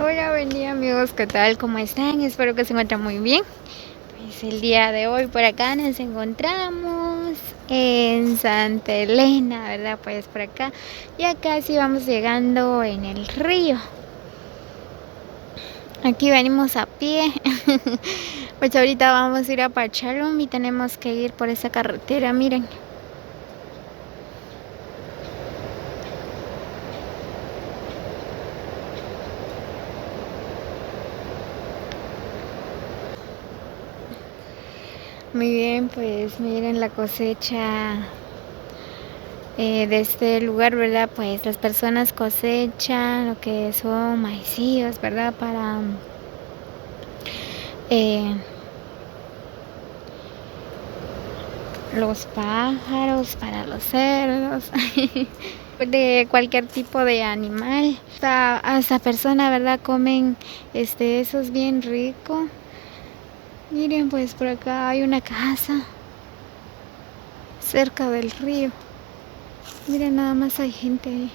Hola, buen día amigos, ¿qué tal? ¿Cómo están? Espero que se encuentren muy bien. Pues el día de hoy por acá nos encontramos en Santa Elena, ¿verdad? Pues por acá ya casi vamos llegando en el río. Aquí venimos a pie. Pues ahorita vamos a ir a Pachalum y tenemos que ir por esa carretera, miren. Muy bien, pues miren la cosecha de este lugar, ¿verdad? Pues las personas cosechan lo que son maicillos, ¿verdad? Para eh, los pájaros, para los cerdos, de cualquier tipo de animal. Hasta personas, ¿verdad? Comen eso es bien rico. Miren, pues por acá hay una casa cerca del río. Miren, nada más hay gente ahí.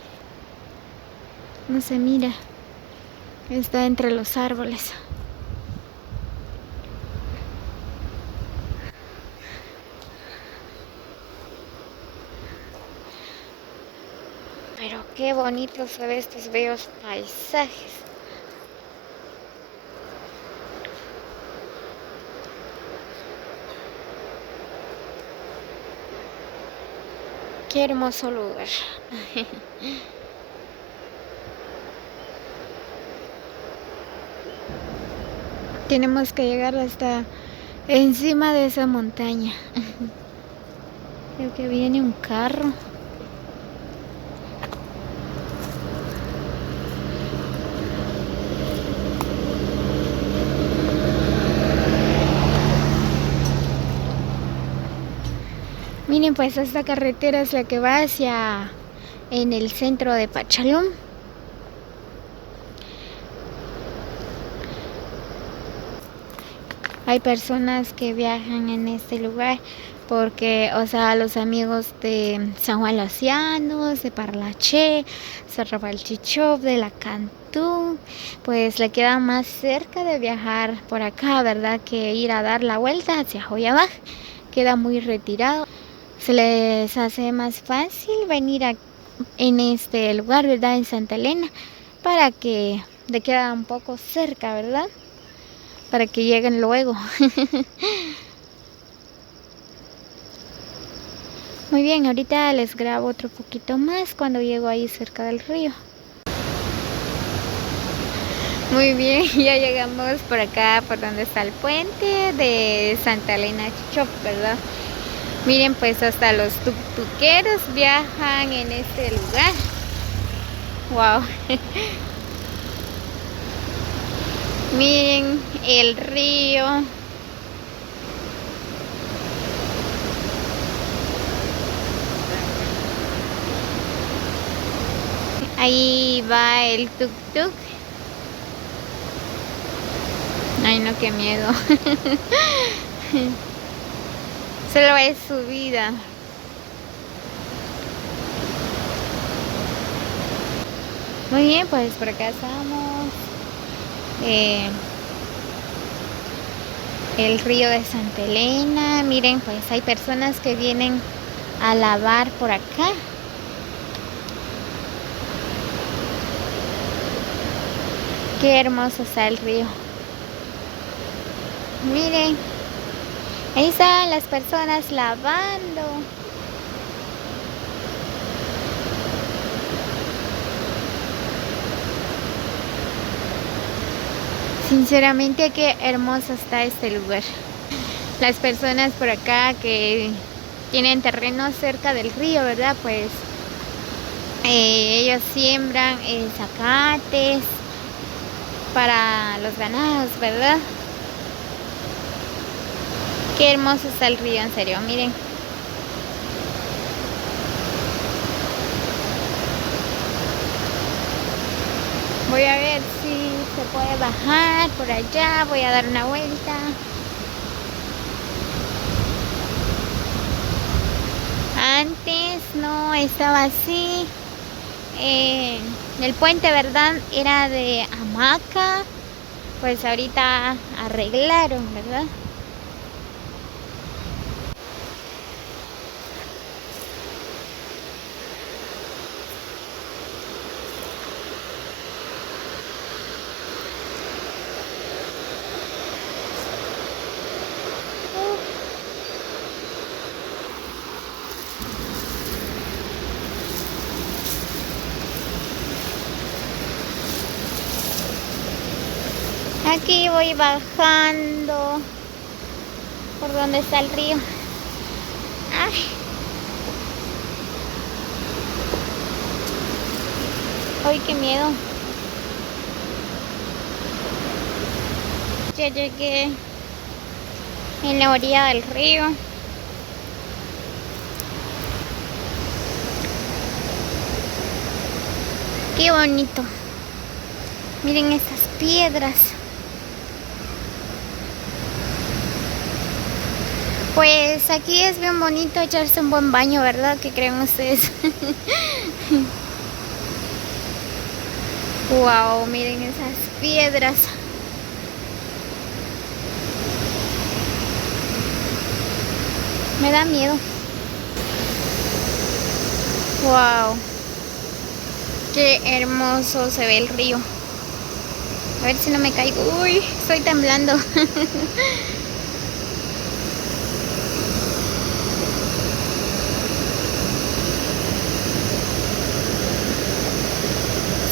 No se mira. Está entre los árboles. Pero qué bonito se ven estos bellos paisajes. Qué hermoso lugar. Tenemos que llegar hasta encima de esa montaña. Creo que viene un carro. Miren, pues esta carretera es la que va hacia en el centro de Pachalum. Hay personas que viajan en este lugar porque, o sea, los amigos de San Juan Los Llanos, de Parlaché, Cerro Balchichov, de la Cantú, pues le queda más cerca de viajar por acá, ¿verdad? Que ir a dar la vuelta hacia Joyabaj. Queda muy retirado. Se les hace más fácil venir en este lugar, ¿verdad? En Santa Elena, para que le queda un poco cerca, ¿verdad? Para que lleguen luego. Muy bien, ahorita les grabo otro poquito más cuando llego ahí cerca del río. Muy bien, ya llegamos por acá, por donde está el puente de Santa Elena Chichop, ¿verdad? Miren, pues hasta los tuktuqueros viajan en este lugar. Wow. Miren el río. Ahí va el tuk-tuk. Ay, no, qué miedo. Solo es subida. Muy bien, pues por acá estamos. El río de Santa Elena. Miren, pues hay personas que vienen a lavar por acá. Qué hermoso está el río. Miren, ahí están las personas lavando. Sinceramente, qué hermoso está este lugar. Las personas por acá que tienen terrenos cerca del río, ¿verdad? Pues ellos siembran zacates para los ganados, ¿verdad? Qué hermoso está el río, en serio, miren. Voy a ver si se puede bajar por allá, voy a dar una vuelta. Antes no estaba así, eh, el puente, ¿verdad? Era de hamaca. Pues ahorita arreglaron, ¿verdad? Aquí voy bajando por donde está el río. Ay, ay, qué miedo. Ya llegué en la orilla del río. Qué bonito. Miren estas piedras. Pues aquí es bien bonito echarse un buen baño, ¿verdad? ¿Qué creen ustedes? Wow, miren esas piedras. Me da miedo. Wow, qué hermoso se ve el río. A ver si no me caigo. Uy, estoy temblando.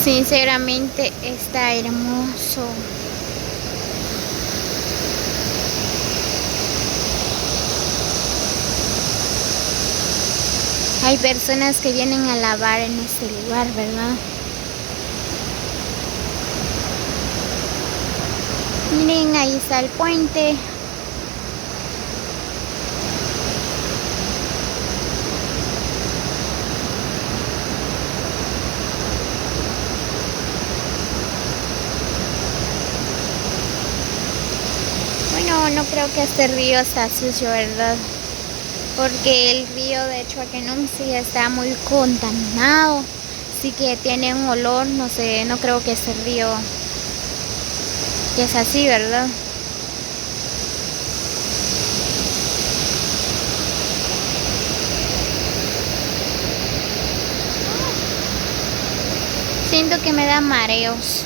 Sinceramente está hermoso. Hay personas que vienen a lavar en este lugar, ¿verdad? Miren, ahí está el puente. Bueno, no creo que este río está sucio, ¿verdad? Porque el río de Chuaquenum sí está muy contaminado. Sí que tiene un olor, no sé, no creo que este río es así, ¿verdad? Siento que me da mareos.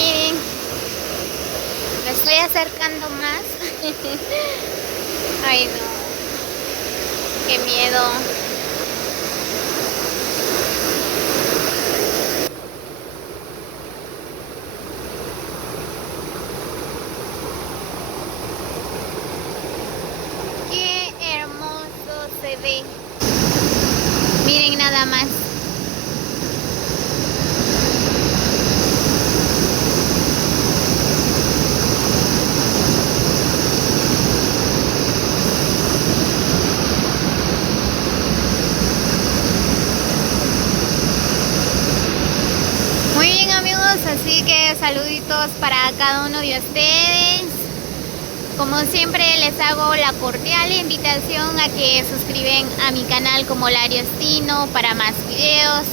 Y me estoy acercando más. Ay, no, qué miedo. Qué hermoso se ve. Miren nada más. Muy bien, amigos, así que saluditos para cada uno de ustedes. Como siempre les hago la cordial invitación a que suscriben a mi canal como Lariostino para más videos.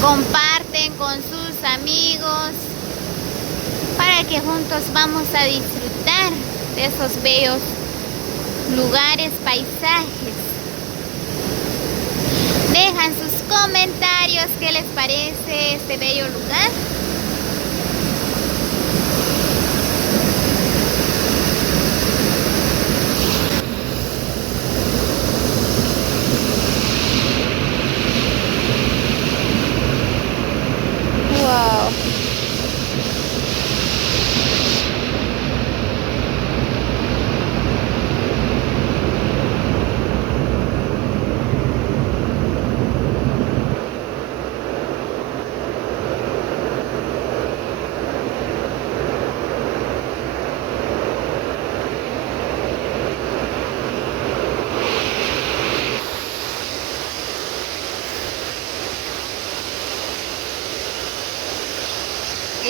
Comparten con sus amigos para que juntos vamos a disfrutar de esos bellos lugares, paisajes. Dejan sus comentarios qué les parece este bello lugar. Wow.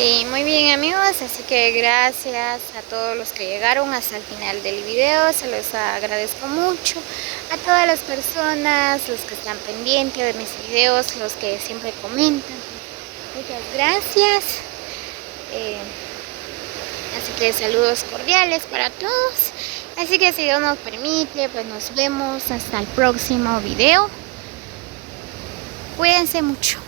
Sí, muy bien amigos, así que gracias a todos los que llegaron hasta el final del video, se los agradezco mucho. A todas las personas, los que están pendientes de mis videos, los que siempre comentan, muchas gracias. Así que saludos cordiales para todos. Así que si Dios nos permite, pues nos vemos hasta el próximo video. Cuídense mucho.